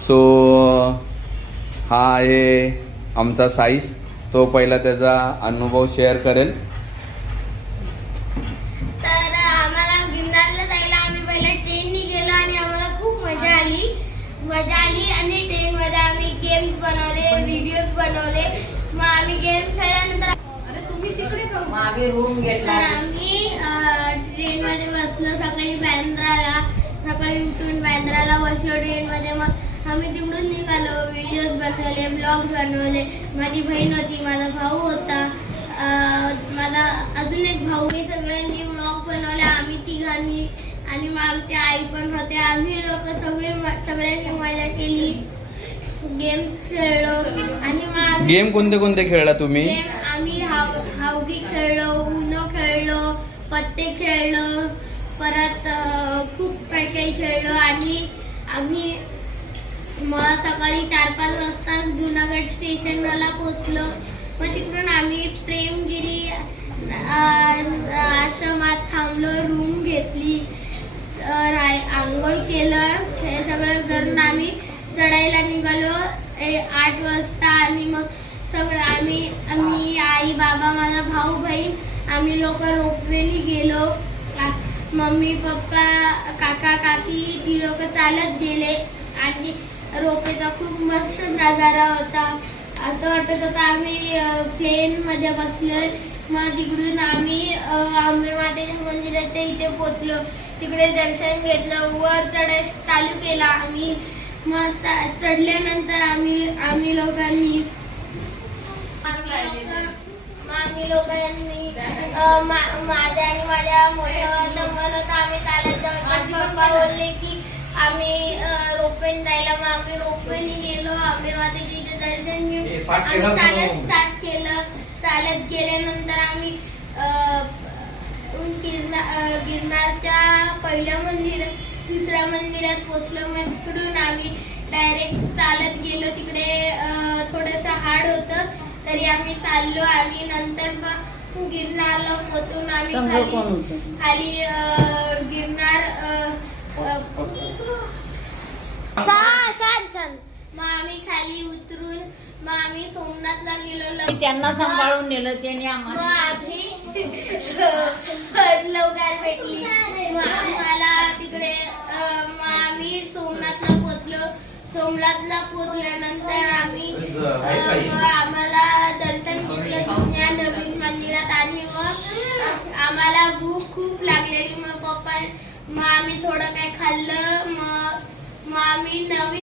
So हा आहे आमचा साईस. तो पहिला त्याचा अनुभव शेअर करेल. तर आम्हाला गिरनारला जायला आम्ही पहिला ट्रेननी गेलो आणि आम्हाला खूप मजा आली आणि ट्रेनमध्ये आम्ही गेम्स बनवले, व्हिडिओज बनवले. मग आम्ही गेम्स खेळल्यानंतर आम्ही रूम घेतला. तर आम्ही ट्रेनमध्ये बसलो. सकाळी उठून बँद्राला बसलो ट्रेनमध्ये. मग आम्ही तिकडून निघालो, व्हिडिओज बनवले, ब्लॉग्स बनवले. माझी बहीण होती, माझा भाऊ होता, माझा अजून एक भाऊ. मी सगळ्यांनी ब्लॉग बनवले आम्ही तिघांनी आणि मग आमची आई पण होते. आम्ही लोक सगळ्यांनी मजा केली, गेम खेळलो. आणि मग गेम कोणते कोणते खेळला तुम्ही? गेम आम्ही हाऊगी खेळलो, उनो खेळलो, पत्ते खेळलो, परत खूप काही खेळलो. आणि आम्ही मग सकाळी 4-5 वाजता जुनागड स्टेशनला पोहोचलो. मग तिकडून आम्ही प्रेमगिरी आश्रमात थांबलो, रूम घेतली, आंघोळ केलं. हे सगळं करून आम्ही चढायला निघालो 8 वाजता. आणि मग सगळं आम्ही आई, बाबा, माझा भाऊ, बहीण आम्ही लोक रोपवेने गेलो. मम्मी, पप्पा, काका, काकी ती लोक चालत गेले. आणि रोपेचा खूप मस्त नजारा होता. असं वाटत होतं आम्ही प्लेनमध्ये बसलोय. मग तिकडून आम्ही आंबे मातेच्या मंदिरात इथे पोचलो. तिकडे दर्शन घेतलं, वर चढाई चालू केला आम्ही. मग चढल्यानंतर आम्ही लोकांनी माझ्या आणि माझ्या मोठ्या दंगल होता. आम्ही चालत जाऊ. पप्पा बोलले की आम्ही रोपवेने जायला. मग आम्ही रोपवेने गेलो. आंबे मातेचे इथे दर्शन घेऊन आम्ही चालत स्टार्ट केलं. चालत गेल्यानंतर आम्ही गिरनारच्या पहिल्या दुसऱ्या मंदिरात पोचलो. मग तिकडून आम्ही डायरेक्ट चालत गेलो. तिकडे थोडंसं हार्ड होतं तरी आम्ही चाललो. आणि नंतर गिरनारला पोचून आम्ही खाली गिरनार मग आम्ही खाली उतरून मग आम्ही सोमनाथला गेलो. त्यांना सांभाळून नेलं त्यांनी आम्हाला. मग आम्ही लवकर भेटली. मग आम्हाला तिकडे मग आम्ही सोमनाथला पोचलो. सोमनाथला पोचल्यानंतर आम्ही आम्हाला दर्शन घेतलं जुन्या नवीन मंदिरात. आणि मग आम्हाला भूक खूप लागलेली. मग आम्ही थोडं काय खाल्लं. मग आम्ही नवीन